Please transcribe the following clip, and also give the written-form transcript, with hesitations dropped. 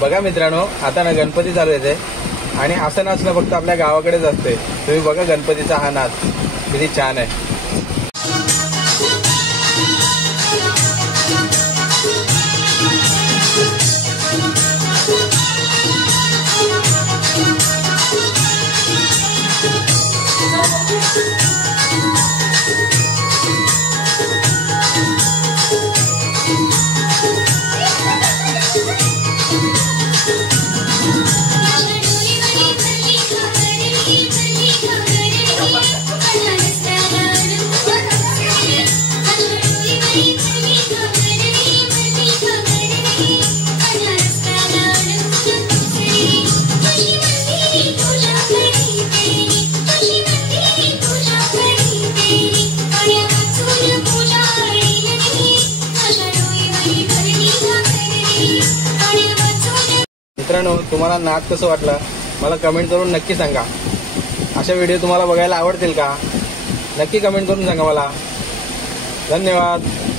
बघा मित्रांनो, आता ना गणपती चालू येते आणि असं नाचणं फक्त आपल्या गावाकडेच असते। तुम्ही बघा गणपतीचा हा नाच किती छान आहे। मित्रांनो, तुम्हाला नाच कसं वाटलं मला कमेंट करून नक्की सांगा। अशा व्हिडिओ तुम्हाला बघायला आवडतील का? नक्की कमेंट करून सांगा मला। धन्यवाद।